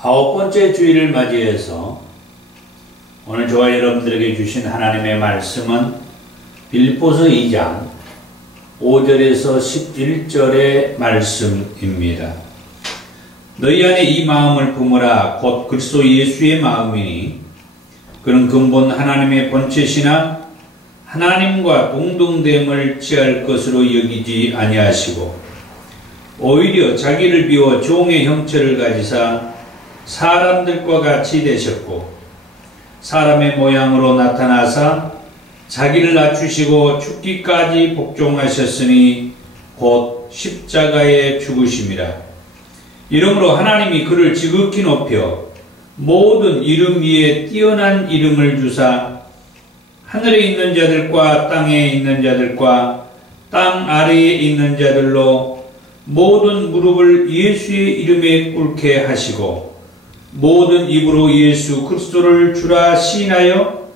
9번째 주일을 맞이해서 오늘 저와 여러분들에게 주신 하나님의 말씀은 빌립보서 2장 5절에서 11절의 말씀입니다. 너희 안에 이 마음을 품으라 곧 그리스도 예수의 마음이니 그는 근본 하나님의 본체시나 하나님과 동등됨을 취할 것으로 여기지 아니하시고 오히려 자기를 비워 종의 형체를 가지사 사람들과 같이 되셨고 사람의 모양으로 나타나사 자기를 낮추시고 죽기까지 복종하셨으니 곧 십자가에 죽으심이라. 이러므로 하나님이 그를 지극히 높여 모든 이름 위에 뛰어난 이름을 주사 하늘에 있는 자들과 땅에 있는 자들과 땅 아래에 있는 자들로 모든 무릎을 예수의 이름에 꿇게 하시고 모든 입으로 예수 그리스도를 주라 시인하여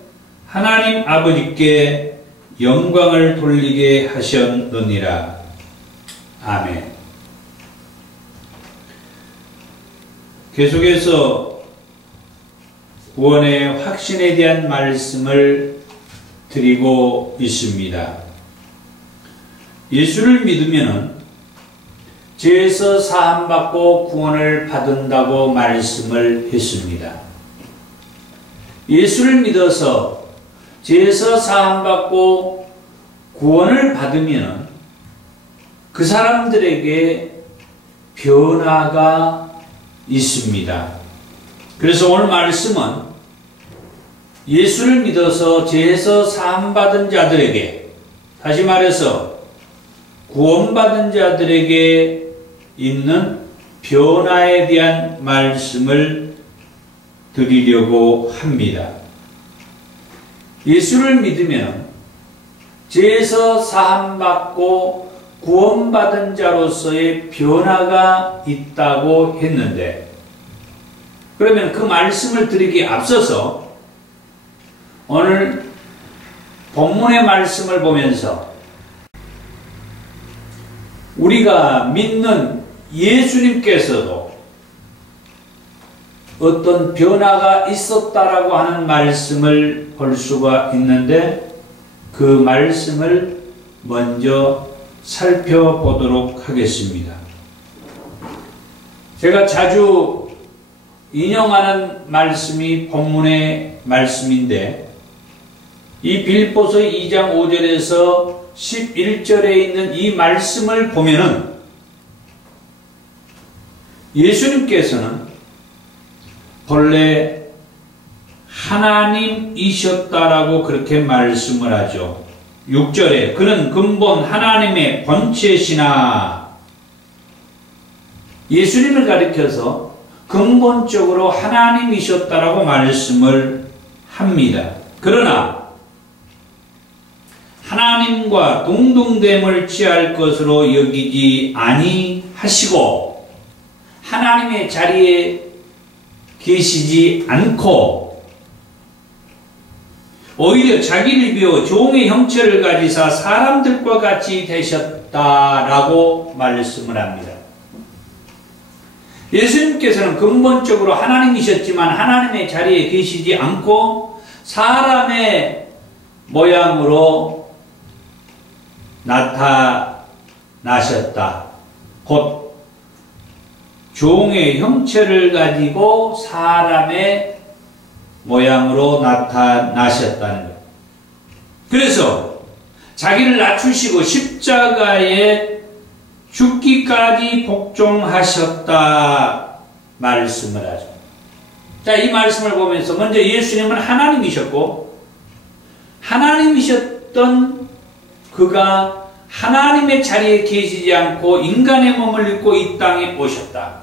하나님 아버지께 영광을 돌리게 하셨느니라. 아멘. 계속해서 구원의 확신에 대한 말씀을 드리고 있습니다. 예수를 믿으면 죄에서 사함받고 구원을 받는다고 말씀을 했습니다. 예수를 믿어서 죄에서 사함받고 구원을 받으면 그 사람들에게 변화가 있습니다. 그래서 오늘 말씀은 예수를 믿어서 죄에서 사함받은 자들에게, 다시 말해서 구원받은 자들에게 있는 변화에 대한 말씀을 드리려고 합니다. 예수를 믿으면 죄에서 사함받고 구원받은 자로서의 변화가 있다고 했는데, 그러면 그 말씀을 드리기에 앞서서 오늘 본문의 말씀을 보면서 우리가 믿는 예수님께서도 어떤 변화가 있었다라고 하는 말씀을 볼 수가 있는데, 그 말씀을 먼저 살펴보도록 하겠습니다. 제가 자주 인용하는 말씀이 본문의 말씀인데, 이 빌립보서 2장 5절에서 11절에 있는 이 말씀을 보면은 예수님께서는 본래 하나님이셨다라고 그렇게 말씀을 하죠. 6절에 그는 근본 하나님의 본체시나, 예수님을 가리켜서 근본적으로 하나님이셨다라고 말씀을 합니다. 그러나 하나님과 동등됨을 취할 것으로 여기지 아니하시고 하나님의 자리에 계시지 않고 오히려 자기를 비워 종의 형체를 가지사 사람들과 같이 되셨다라고 말씀을 합니다. 예수님께서는 근본적으로 하나님이셨지만 하나님의 자리에 계시지 않고 사람의 모양으로 나타나셨다. 곧 종의 형체를 가지고 사람의 모양으로 나타나셨다는 것. 그래서 자기를 낮추시고 십자가에 죽기까지 복종하셨다 말씀을 하죠. 자, 이 말씀을 보면서 먼저 예수님은 하나님이셨고, 하나님이셨던 그가 하나님의 자리에 계시지 않고 인간의 몸을 입고 이 땅에 오셨다.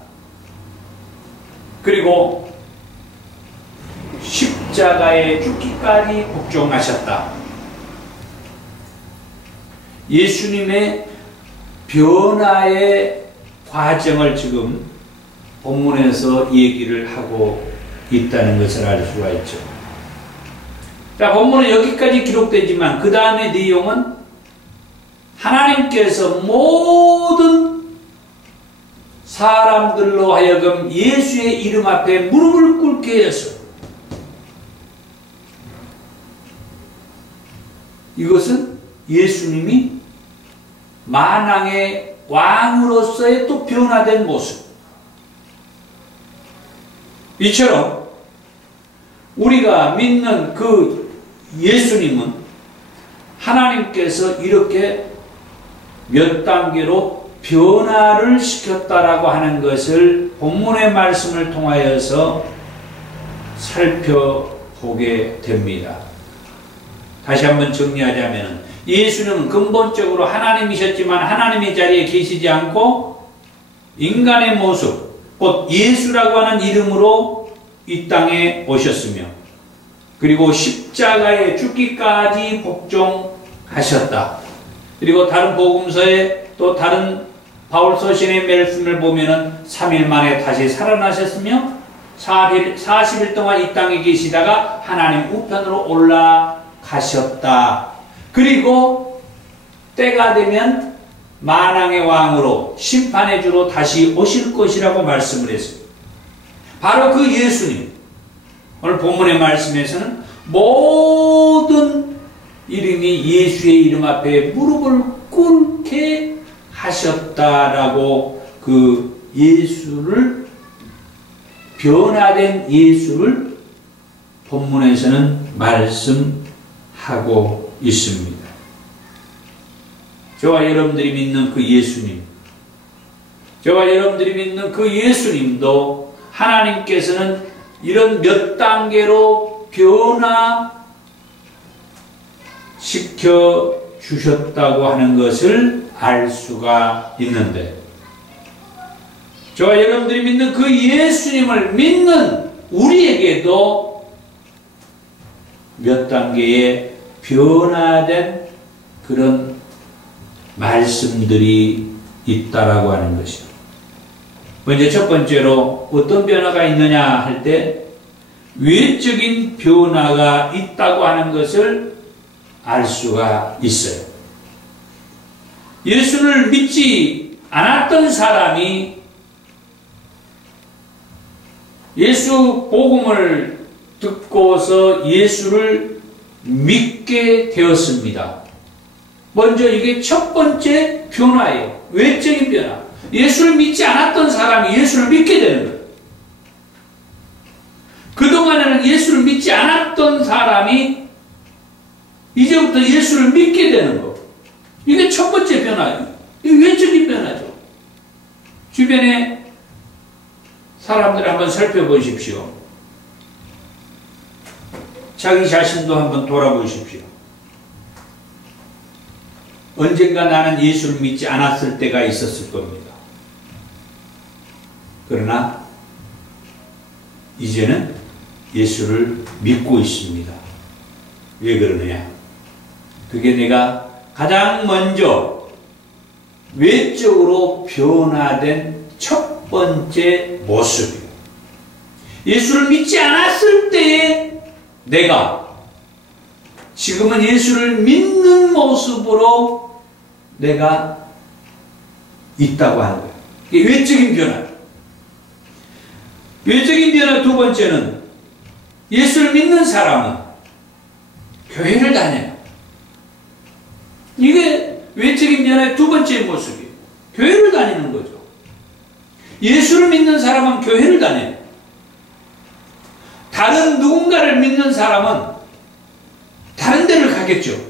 그리고 십자가에 죽기까지 복종하셨다. 예수님의 변화의 과정을 지금 본문에서 얘기를 하고 있다는 것을 알 수가 있죠. 자, 본문은 여기까지 기록되지만 그 다음의 내용은 하나님께서 모든 사람들로 하여금 예수의 이름 앞에 무릎을 꿇게 해서 이것은 예수님이 만왕의 왕으로서의 또 변화된 모습. 이처럼 우리가 믿는 그 예수님은 하나님께서 이렇게 몇 단계로 변화를 시켰다라고 하는 것을 본문의 말씀을 통하여서 살펴보게 됩니다. 다시 한번 정리하자면 예수는 근본적으로 하나님이셨지만 하나님의 자리에 계시지 않고 인간의 모습, 곧 예수라고 하는 이름으로 이 땅에 오셨으며 그리고 십자가에 죽기까지 복종하셨다. 그리고 다른 복음서에 또 다른 바울 서신의 말씀을 보면은 3일 만에 다시 살아나셨으며 40일 동안 이 땅에 계시다가 하나님 우편으로 올라가셨다. 그리고 때가 되면 만왕의 왕으로 심판의 주로 다시 오실 것이라고 말씀을 했습니다. 바로 그 예수님, 오늘 본문의 말씀에서는 모든 이름이 예수의 이름 앞에 무릎을 꿇게 하셨다라고 그 예수를, 변화된 예수를 본문에서는 말씀하고 있습니다. 저와 여러분들이 믿는 그 예수님, 저와 여러분들이 믿는 그 예수님도 하나님께서는 이런 몇 단계로 변화시켜 주셨다고 하는 것을 알 수가 있는데, 저와 여러분들이 믿는 그 예수님을 믿는 우리에게도 몇 단계의 변화된 그런 말씀들이 있다라고 하는 것이요. 먼저 첫 번째로 어떤 변화가 있느냐 할 때 외적인 변화가 있다고 하는 것을 알 수가 있어요. 예수를 믿지 않았던 사람이 예수 복음을 듣고서 예수를 믿게 되었습니다. 먼저 이게 첫 번째 변화예요. 외적인 변화. 예수를 믿지 않았던 사람이 예수를 믿게 되는 거예요. 그동안에는 예수를 믿지 않았던 사람이 이제부터 예수를 믿게 되는 거. 이게 첫 번째 변화예요. 이게 외적인 변화죠. 주변에 사람들을 한번 살펴보십시오. 자기 자신도 한번 돌아보십시오. 언젠가 나는 예수를 믿지 않았을 때가 있었을 겁니다. 그러나 이제는 예수를 믿고 있습니다. 왜 그러느냐? 그게 내가 가장 먼저 외적으로 변화된 첫 번째 모습이에요. 예수를 믿지 않았을 때의 내가 지금은 예수를 믿는 모습으로 내가 있다고 하는 거예요. 이게 외적인 변화. 외적인 변화 두 번째는 예수를 믿는 사람은 교회를 다녀요. 이게 외적인 변화의 두 번째 모습이에요. 교회를 다니는 거죠. 예수를 믿는 사람은 교회를 다녀요. 다른 누군가를 믿는 사람은 다른 데를 가겠죠.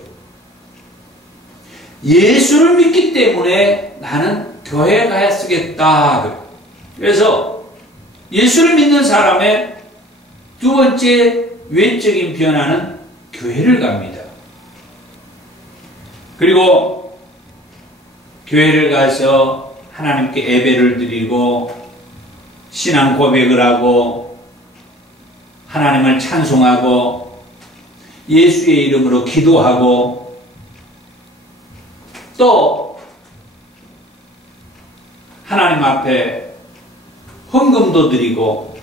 예수를 믿기 때문에 나는 교회에 가야 쓰겠다. 그래서 예수를 믿는 사람의 두 번째 외적인 변화는 교회를 갑니다. 그리고 교회를 가서 하나님께 예배를 드리고 신앙 고백을 하고 하나님을 찬송하고 예수의 이름으로 기도하고 또 하나님 앞에 헌금도 드리고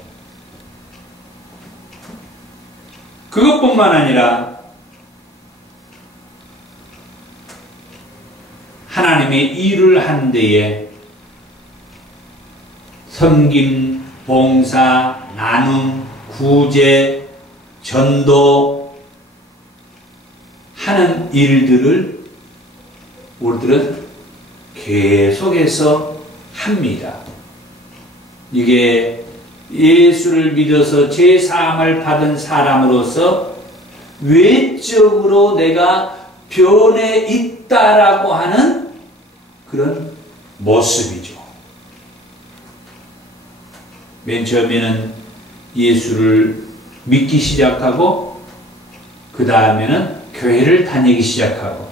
그것뿐만 아니라 하나님의 일을 한 데에 섬김, 봉사, 나눔, 구제, 전도 하는 일들을 우리들은 계속해서 합니다. 이게 예수를 믿어서 제사함을 받은 사람으로서 외적으로 내가 변해 있다라고 하는 그런 모습이죠. 맨 처음에는 예수를 믿기 시작하고 그 다음에는 교회를 다니기 시작하고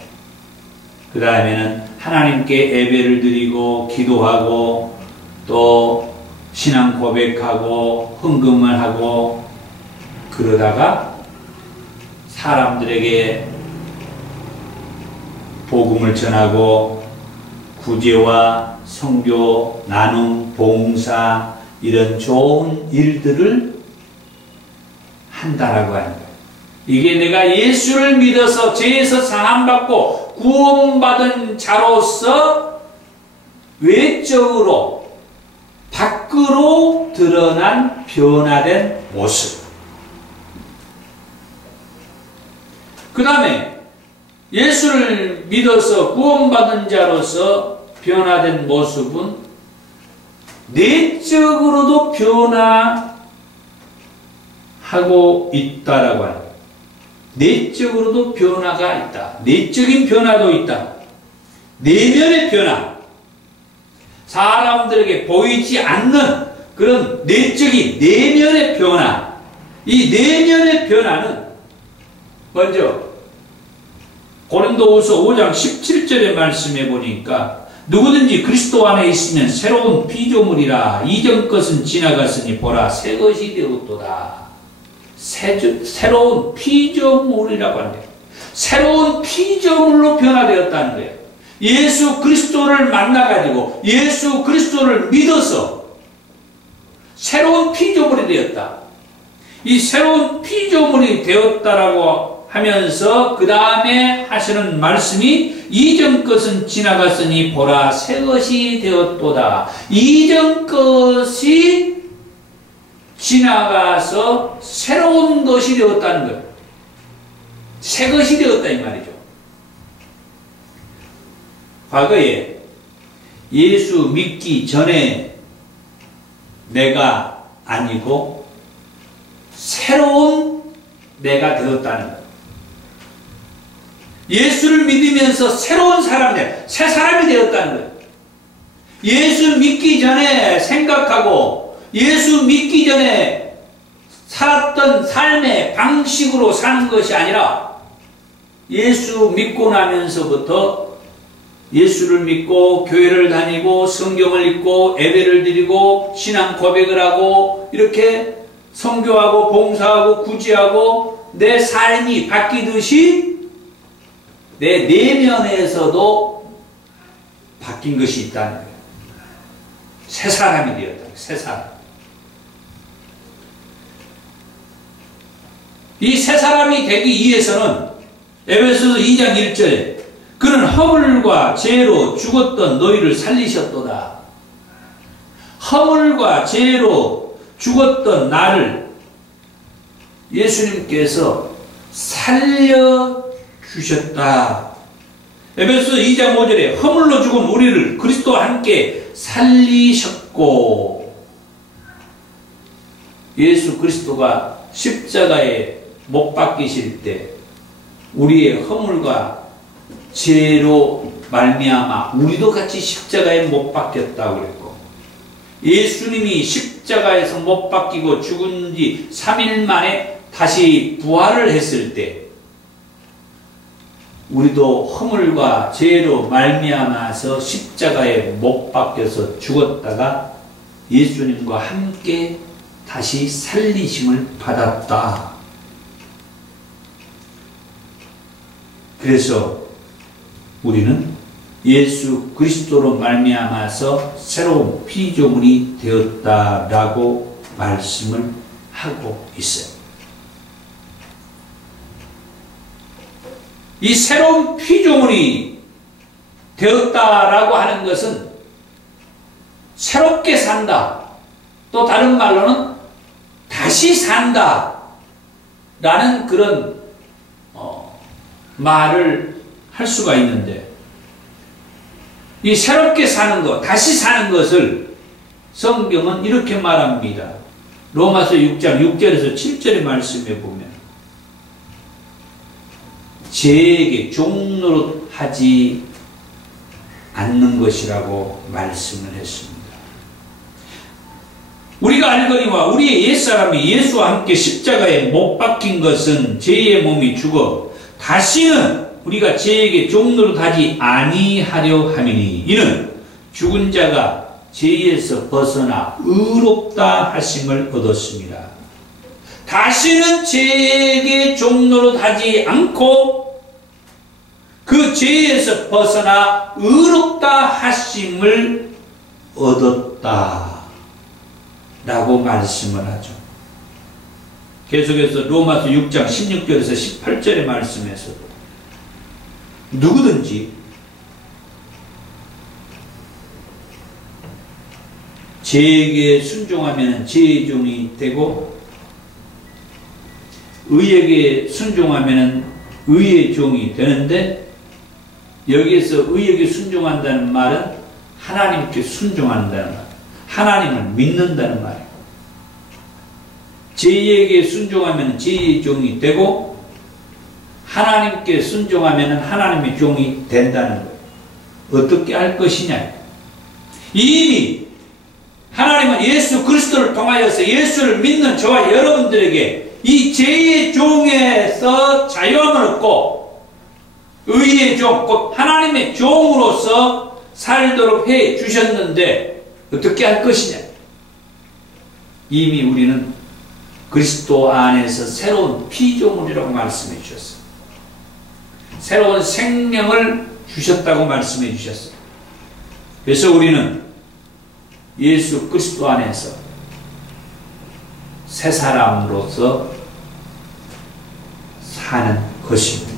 그 다음에는 하나님께 예배를 드리고 기도하고 또 신앙 고백하고 헌금을 하고 그러다가 사람들에게 복음을 전하고 구제와 선교, 나눔, 봉사 이런 좋은 일들을 한다라고 하는 거예요. 이게 내가 예수를 믿어서 죄에서 사함받고 구원받은 자로서 외적으로 밖으로 드러난 변화된 모습. 그 다음에 예수를 믿어서 구원받은 자로서 변화된 모습은 내적으로도 변화하고 있다라고 합니다. 내적으로도 변화가 있다. 내적인 변화도 있다. 내면의 변화. 사람들에게 보이지 않는 그런 내적인 내면의 변화. 이 내면의 변화는 먼저 고린도후서 5장 17절의 말씀에 보니까 누구든지 그리스도 안에 있으면 새로운 피조물이라 이전 것은 지나갔으니 보라 새 것이 되었도다. 새로운 피조물이라고 하는 거예요. 새로운 피조물로 변화되었다는 거예요. 예수 그리스도를 만나가지고 예수 그리스도를 믿어서 새로운 피조물이 되었다. 이 새로운 피조물이 되었다라고 하면서 그 다음에 하시는 말씀이 이전 것은 지나갔으니 보라 새 것이 되었도다. 이전 것이 지나가서 새로운 것이 되었다는 거예요. 새 것이 되었다 이 말이죠. 과거에 예수 믿기 전에 내가 아니고 새로운 내가 되었다는 거예요. 예수를 믿으면서 새로운 사람이 새 사람이 되었다는 거예요. 예수 믿기 전에 생각하고 예수 믿기 전에 살았던 삶의 방식으로 사는 것이 아니라 예수 믿고 나면서부터 예수를 믿고 교회를 다니고 성경을 읽고 예배를 드리고 신앙 고백을 하고 이렇게 선교하고 봉사하고 구제하고 내 삶이 바뀌듯이 내 내면에서도 바뀐 것이 있다는 거예요. 새 사람이 되었다. 새 사람. 이 새 사람이 되기 위해서는 에베소서 2장 1절에 그는 허물과 죄로 죽었던 너희를 살리셨도다. 허물과 죄로 죽었던 나를 예수님께서 살려주셨다. 에베소서 2장 5절에 허물로 죽은 우리를 그리스도와 함께 살리셨고 예수 그리스도가 십자가에 못 박히실 때 우리의 허물과 죄로 말미암아 우리도 같이 십자가에 못 박혔다고 그랬고 예수님이 십자가에서 못 박히고 죽은 지 3일 만에 다시 부활을 했을 때 우리도 허물과 죄로 말미암아서 십자가에 못 박혀서 죽었다가 예수님과 함께 다시 살리심을 받았다. 그래서 우리는 예수 그리스도로 말미암아서 새로운 피조물이 되었다라고 말씀을 하고 있어요. 이 새로운 피조물이 되었다라고 하는 것은 새롭게 산다. 또 다른 말로는 다시 산다 라는 그런 말을 할 수가 있는데, 이 새롭게 사는 것, 다시 사는 것을 성경은 이렇게 말합니다. 로마서 6장 6절에서 7절의 말씀에 보면 죄에게 종노릇하지 않는 것이라고 말씀을 했습니다. 우리가 알거니와 우리의 옛사람이 예수와 함께 십자가에 못 박힌 것은 죄의 몸이 죽어 다시는 우리가 죄에게 종노릇하지 아니하려 함이니, 이는 죽은 자가 죄에서 벗어나 의롭다 하심을 얻었습니다. 다시는 죄에게 종노릇하지 않고 그 죄에서 벗어나 의롭다 하심을 얻었다 라고 말씀을 하죠. 계속해서 로마서 6장 16절에서 18절의 말씀에서도 누구든지 죄에게 순종하면 죄의 종이 되고 의에게 순종하면 의의 종이 되는데, 여기에서 의에게 순종한다는 말은 하나님께 순종한다는 말, 하나님을 믿는다는 말이에요. 죄에게 순종하면 죄의 종이 되고 하나님께 순종하면 하나님의 종이 된다는 거예요. 어떻게 할 것이냐. 이미 하나님은 예수 그리스도를 통하여서 예수를 믿는 저와 여러분들에게 이 죄의 종에서 자유함을 얻고 의의 종, 곧 하나님의 종으로서 살도록 해 주셨는데 어떻게 할 것이냐. 이미 우리는 그리스도 안에서 새로운 피조물이라고 말씀해 주셨어요. 새로운 생명을 주셨다고 말씀해 주셨어요. 그래서 우리는 예수 그리스도 안에서 새 사람으로서 사는 것입니다.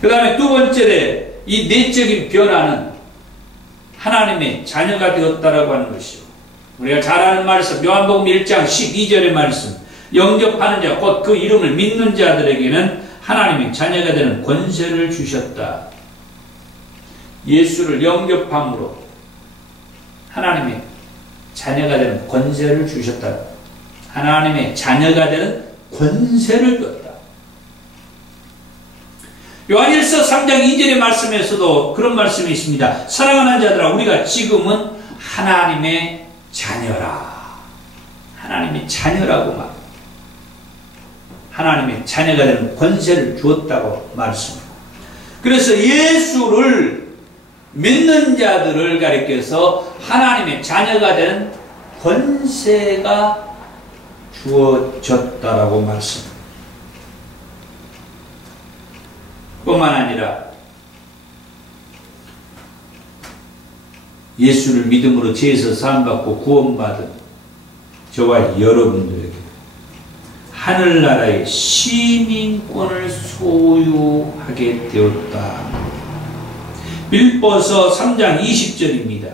그 다음에 두 번째로 이 내적인 변화는 하나님의 자녀가 되었다라고 하는 것이요. 우리가 잘 아는 말씀, 요한복음 1장 12절의 말씀, 영접하는 자, 곧 그 이름을 믿는 자들에게는 하나님의 자녀가 되는 권세를 주셨다. 예수를 영접함으로 하나님의 자녀가 되는 권세를 주셨다. 하나님의 자녀가 되는 권세를 줬다. 요한일서 3장 2절의 말씀에서도 그런 말씀이 있습니다. 사랑하는 자들아, 우리가 지금은 하나님의 자녀라. 하나님의 자녀라고 말. 하나님의 자녀가 되는 권세를 주었다고 말씀합니다. 그래서 예수를 믿는 자들을 가리켜서 하나님의 자녀가 되는 권세가 주어졌다라고 말씀합니다. 뿐만 아니라 예수를 믿음으로 죄에서 사함받고 구원받은 저와 여러분들에게 하늘나라의 시민권을 소유하게 되었다. 빌보서 3장 20절입니다.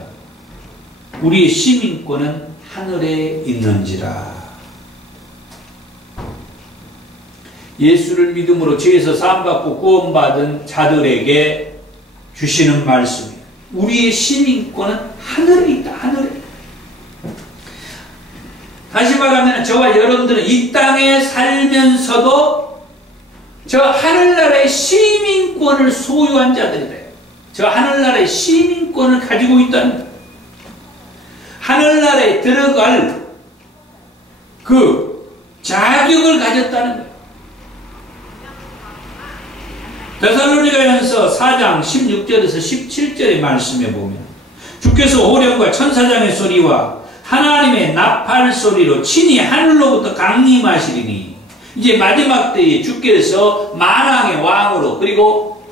우리의 시민권은 하늘에 있는지라. 예수를 믿음으로 죄에서 사함받고 구원받은 자들에게 주시는 말씀이에요. 우리의 시민권은 하늘에 있다. 하늘에. 다시 말하면 저와 여러분들은 이 땅에 살면서도 저 하늘나라의 시민권을 소유한 자들이다. 저 하늘나라의 시민권을 가지고 있다는 거예요. 하늘나라에 들어갈 그 자격을 가졌다는 거예요. 데살로니가전서 4장 16절에서 17절의 말씀에 보면 주께서 호령과 천사장의 소리와 하나님의 나팔 소리로 친히 하늘로부터 강림하시리니, 이제 마지막 때에 주께서 만왕의 왕으로 그리고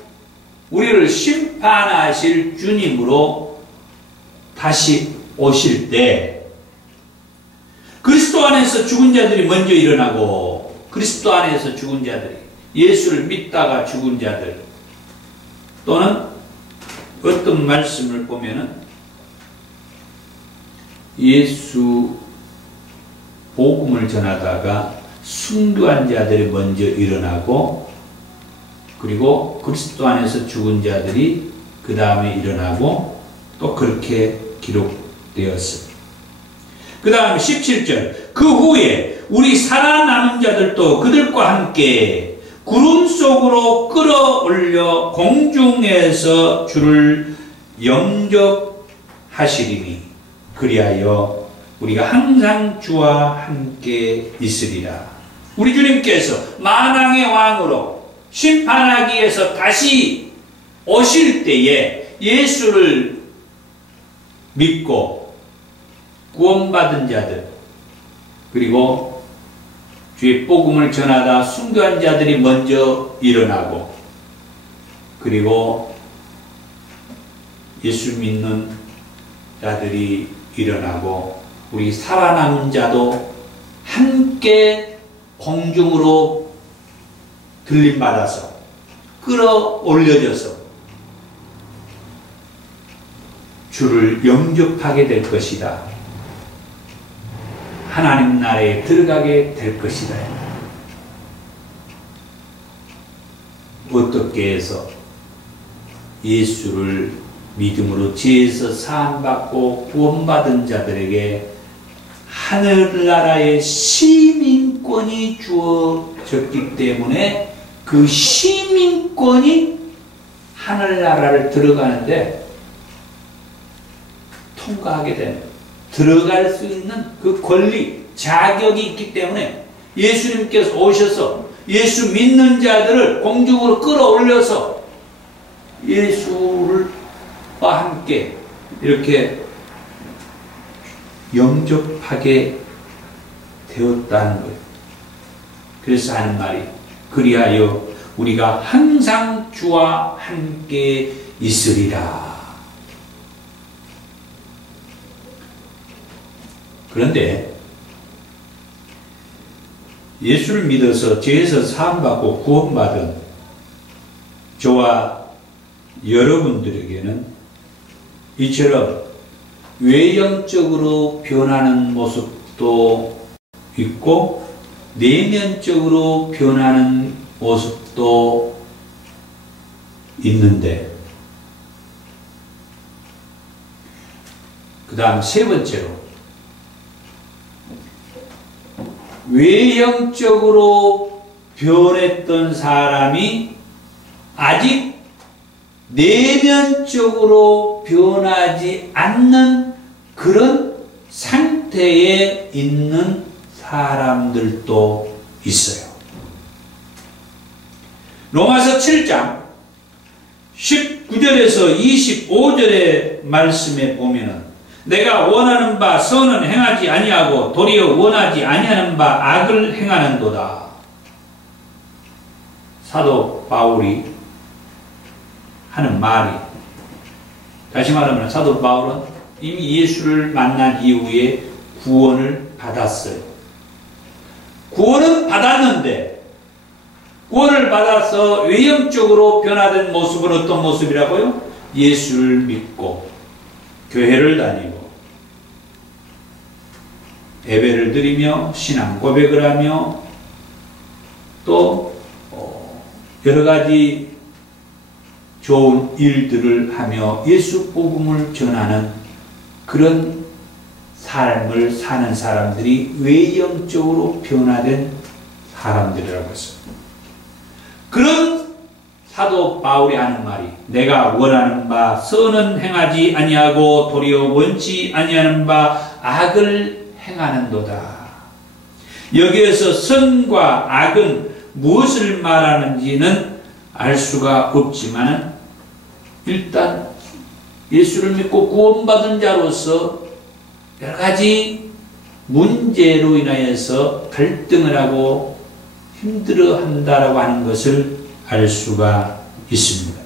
우리를 심판하실 주님으로 다시 오실 때 그리스도 안에서 죽은 자들이 먼저 일어나고, 그리스도 안에서 죽은 자들이, 예수를 믿다가 죽은 자들, 또는 어떤 말씀을 보면은 예수 복음을 전하다가 순교한 자들이 먼저 일어나고, 그리고 그리스도 안에서 죽은 자들이 그 다음에 일어나고, 또 그렇게 기록되었습니다. 그 다음 17절, 그 후에 우리 살아남은 자들도 그들과 함께 구름 속으로 끌어올려 공중에서 주를 영접하시리니 그리하여 우리가 항상 주와 함께 있으리라. 우리 주님께서 만왕의 왕으로 심판하기 위해서 다시 오실 때에 예수를 믿고 구원받은 자들, 그리고 주의 복음을 전하다 순교한 자들이 먼저 일어나고, 그리고 예수 믿는 자들이 일어나고, 우리 살아남은 자도 함께 공중으로 들림받아서 끌어올려져서 주를 영접하게 될 것이다. 하나님 나라에 들어가게 될 것이다. 어떻게 해서? 예수를 믿음으로 죄에서 사함받고 구원받은 자들에게 하늘나라의 시민권이 주어졌기 때문에 그 시민권이 하늘나라를 들어가는데 통과하게 되는, 들어갈 수 있는 그 권리, 자격이 있기 때문에 예수님께서 오셔서 예수 믿는 자들을 공중으로 끌어올려서 예수와 함께 이렇게 영접하게 되었다는 거예요. 그래서 하는 말이 그리하여 우리가 항상 주와 함께 있으리라. 그런데 예수를 믿어서 죄에서 사함받고 구원받은 저와 여러분들에게는 이처럼 외형적으로 변하는 모습도 있고 내면적으로 변하는 모습도 있는데, 그 다음 세 번째로 외형적으로 변했던 사람이 아직 내면적으로 변하지 않는 그런 상태에 있는 사람들도 있어요. 로마서 7장 19절에서 25절의 말씀에 보면은 내가 원하는 바 선은 행하지 아니하고 도리어 원하지 아니하는 바 악을 행하는도다. 사도 바울이 하는 말이, 다시 말하면 사도 바울은 이미 예수를 만난 이후에 구원을 받았어요. 구원은 받았는데, 구원을 받아서 외형적으로 변화된 모습은 어떤 모습이라고요? 예수를 믿고 교회를 다니고 예배를 드리며 신앙 고백을 하며 또 여러 가지 좋은 일들을 하며 예수 복음을 전하는 그런 삶을 사는 사람들이 외형적으로 변화된 사람들이라고 했습니다. 그런 사도 바울이 하는 말이 내가 원하는 바 선은 행하지 아니하고 도리어 원치 아니하는 바 악을 행하는도다. 여기에서 선과 악은 무엇을 말하는지는 알 수가 없지만 일단 예수를 믿고 구원받은 자로서 여러 가지 문제로 인하여서 갈등을 하고 힘들어한다라고 하는 것을 알 수가 있습니다.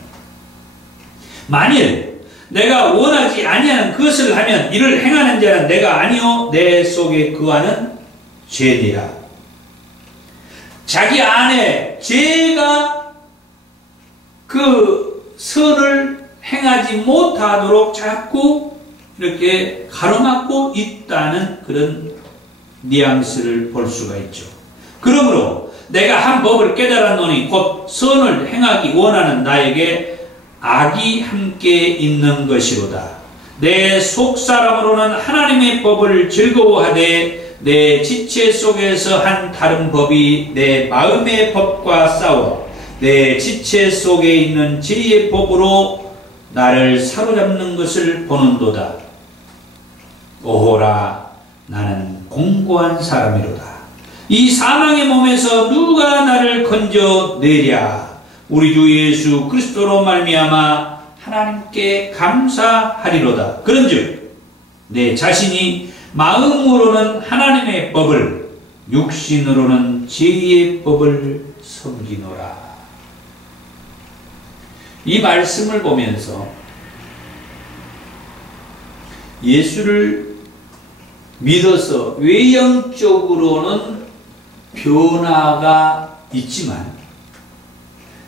만일 내가 원하지 아니하는 그것을 하면 이를 행하는 자는 내가 아니요 내 속에 거하는 죄니라. 자기 안에 죄가 그 선을 행하지 못하도록 자꾸 이렇게 가로막고 있다는 그런 뉘앙스를 볼 수가 있죠. 그러므로 내가 한 법을 깨달았노니 곧 선을 행하기 원하는 나에게 악이 함께 있는 것이로다. 내 속사람으로는 하나님의 법을 즐거워하되 내 지체 속에서 한 다른 법이 내 마음의 법과 싸워 내 지체 속에 있는 죄의 법으로 나를 사로잡는 것을 보는도다. 오호라, 나는 공고한 사람이로다. 이 사망의 몸에서 누가 나를 건져내랴. 우리 주 예수 그리스도로 말미암아 하나님께 감사하리로다. 그런즉 내 자신이 마음으로는 하나님의 법을, 육신으로는 죄의 법을 섬기노라. 이 말씀을 보면서 예수를 믿어서 외형적으로는 변화가 있지만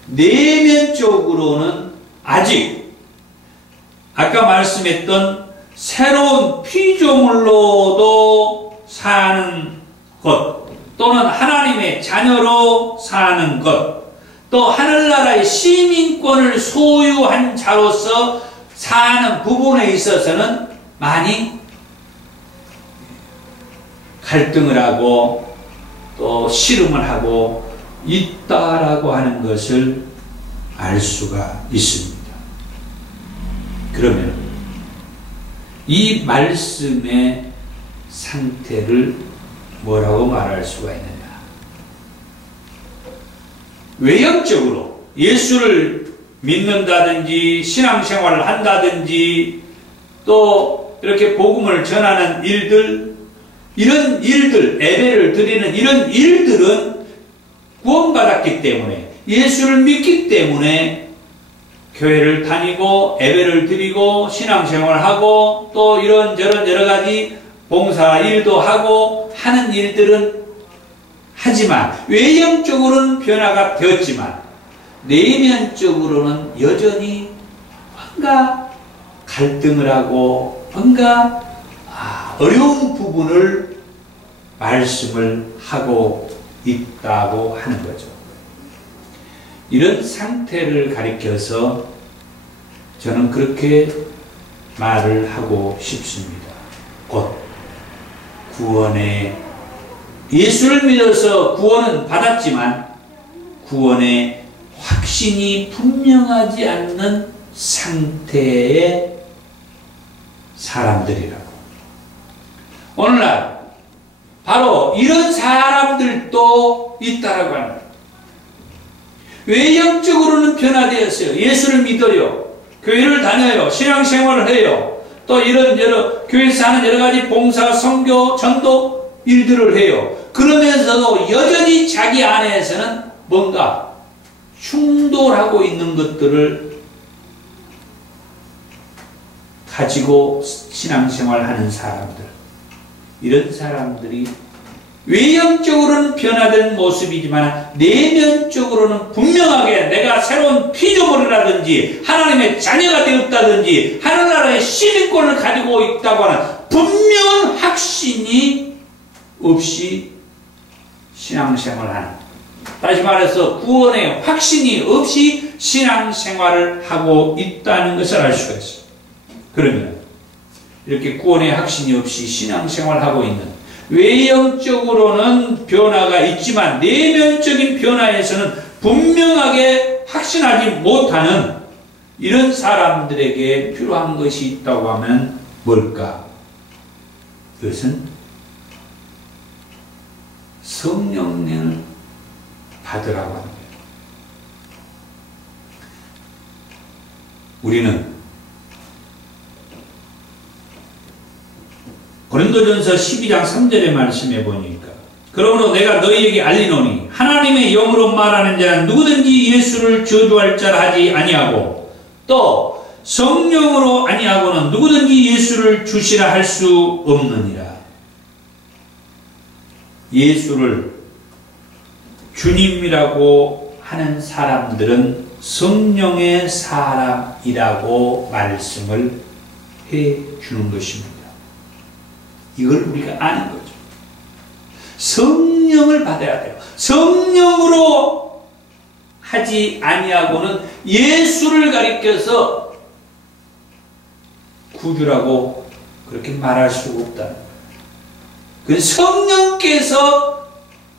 내면적으로는 아직 아까 말씀했던 새로운 피조물로도 사는 것, 또는 하나님의 자녀로 사는 것, 또 하늘나라의 시민권을 소유한 자로서 사는 부분에 있어서는 많이 갈등을 하고 또 씨름을 하고 있다라고 하는 것을 알 수가 있습니다. 그러면 이 말씀의 상태를 뭐라고 말할 수가 있느냐? 외형적으로 예수를 믿는다든지 신앙생활을 한다든지 또 이렇게 복음을 전하는 일들, 이런 일들, 예배를 드리는 이런 일들은 구원받았기 때문에, 예수를 믿기 때문에 교회를 다니고 예배를 드리고 신앙생활을 하고 또 이런저런 여러가지 봉사 일도 하고 하는 일들은 하지만 외형적으로는 변화가 되었지만 내면적으로는 여전히 뭔가 갈등을 하고 뭔가 어려운 부분을 말씀을 하고 있다고 하는 거죠. 이런 상태를 가리켜서 저는 그렇게 말을 하고 싶습니다. 곧 구원의, 예수를 믿어서 구원은 받았지만 구원의 확신이 분명하지 않는 상태의 사람들이라고. 오늘날 바로 이런 사람들도 있다라고 하는 거예요. 외형적으로는 변화되었어요. 예수를 믿어요. 교회를 다녀요. 신앙생활을 해요. 또 이런 교회에서 하는 여러가지 봉사, 선교, 전도 일들을 해요. 그러면서도 여전히 자기 안에서는 뭔가 충돌하고 있는 것들을 가지고 신앙생활하는 사람들, 이런 사람들이 외형적으로는 변화된 모습이지만 내면적으로는 분명하게 내가 새로운 피조물이라든지 하나님의 자녀가 되었다든지 하늘나라의 시민권을 가지고 있다고 하는 분명한 확신이 없이 신앙생활을 하는, 다시 말해서 구원의 확신이 없이 신앙생활을 하고 있다는 것을 알 수가 있어요. 그러면 이렇게 구원의 확신이 없이 신앙생활을 하고 있는, 외형적으로는 변화가 있지만 내면적인 변화에서는 분명하게 확신하지 못하는 이런 사람들에게 필요한 것이 있다고 하면 뭘까? 그것은 성령님을 받으라고 하는 거예요. 우리는 고린도전서 12장 3절의 말씀에 보니까 그러므로 내가 너희에게 알리노니 하나님의 영으로 말하는 자는 누구든지 예수를 저주할 자라 하지 아니하고 또 성령으로 아니하고는 누구든지 예수를 주시라 할 수 없느니라. 예수를 주님이라고 하는 사람들은 성령의 사람이라고 말씀을 주는 것입니다. 이걸 우리가 아는 거죠. 성령을 받아야 돼요. 성령으로 하지 아니하고는 예수를 가리켜서 구주라고 그렇게 말할 수가 없다는 거예요. 그 성령께서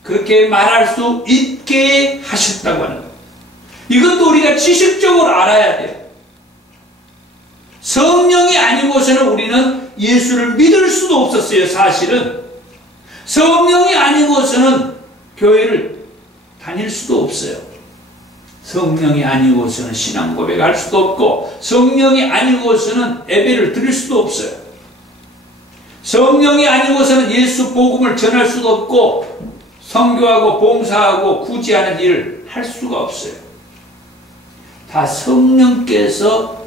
그렇게 말할 수 있게 하셨다고 하는 거예요. 이것도 우리가 지식적으로 알아야 돼요. 성령이 아니고서는 우리는 예수를 믿을 수도 없었어요. 사실은 성령이 아니고서는 교회를 다닐 수도 없어요. 성령이 아니고서는 신앙 고백할 수도 없고, 성령이 아니고서는 예배를 드릴 수도 없어요. 성령이 아니고서는 예수 복음을 전할 수도 없고, 선교하고 봉사하고 구제하는 일을 할 수가 없어요. 다 성령께서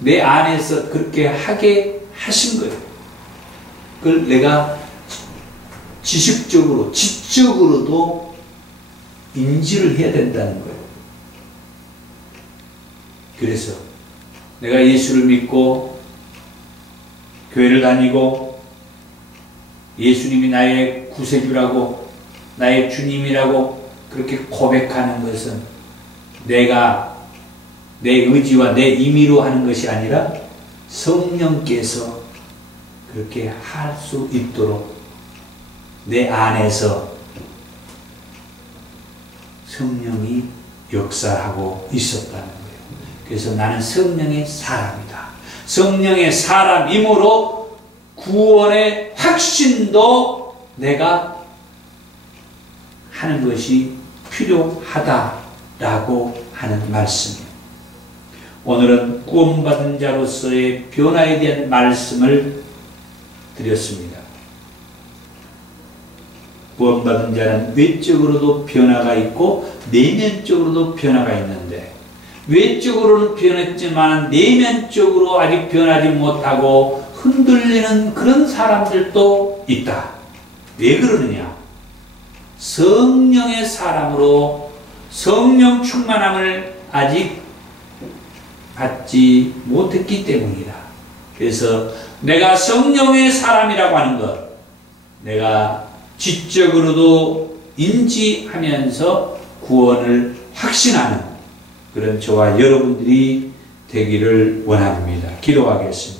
내 안에서 그렇게 하게 하신 거예요. 그걸 내가 지식적으로, 지적으로도 인지를 해야 된다는 거예요. 그래서 내가 예수를 믿고 교회를 다니고 예수님이 나의 구세주라고 나의 주님이라고 그렇게 고백하는 것은 내가 내 의지와 내 임의로 하는 것이 아니라 성령께서 그렇게 할 수 있도록 내 안에서 성령이 역사하고 있었다는 거예요. 그래서 나는 성령의 사람이다. 성령의 사람이므로 구원의 확신도 내가 하는 것이 필요하다라고 하는 말씀이에요. 오늘은 구원받은 자로서의 변화에 대한 말씀을 드렸습니다. 구원받은 자는 외적으로도 변화가 있고 내면적으로도 변화가 있는데, 외적으로는 변했지만 내면적으로 아직 변하지 못하고 흔들리는 그런 사람들도 있다. 왜 그러느냐? 성령의 사람으로 성령 충만함을 아직 받지 못했기 때문이다. 그래서 내가 성령의 사람이라고 하는 것, 내가 지적으로도 인지하면서 구원을 확신하는 그런 저와 여러분들이 되기를 원합니다. 기도하겠습니다.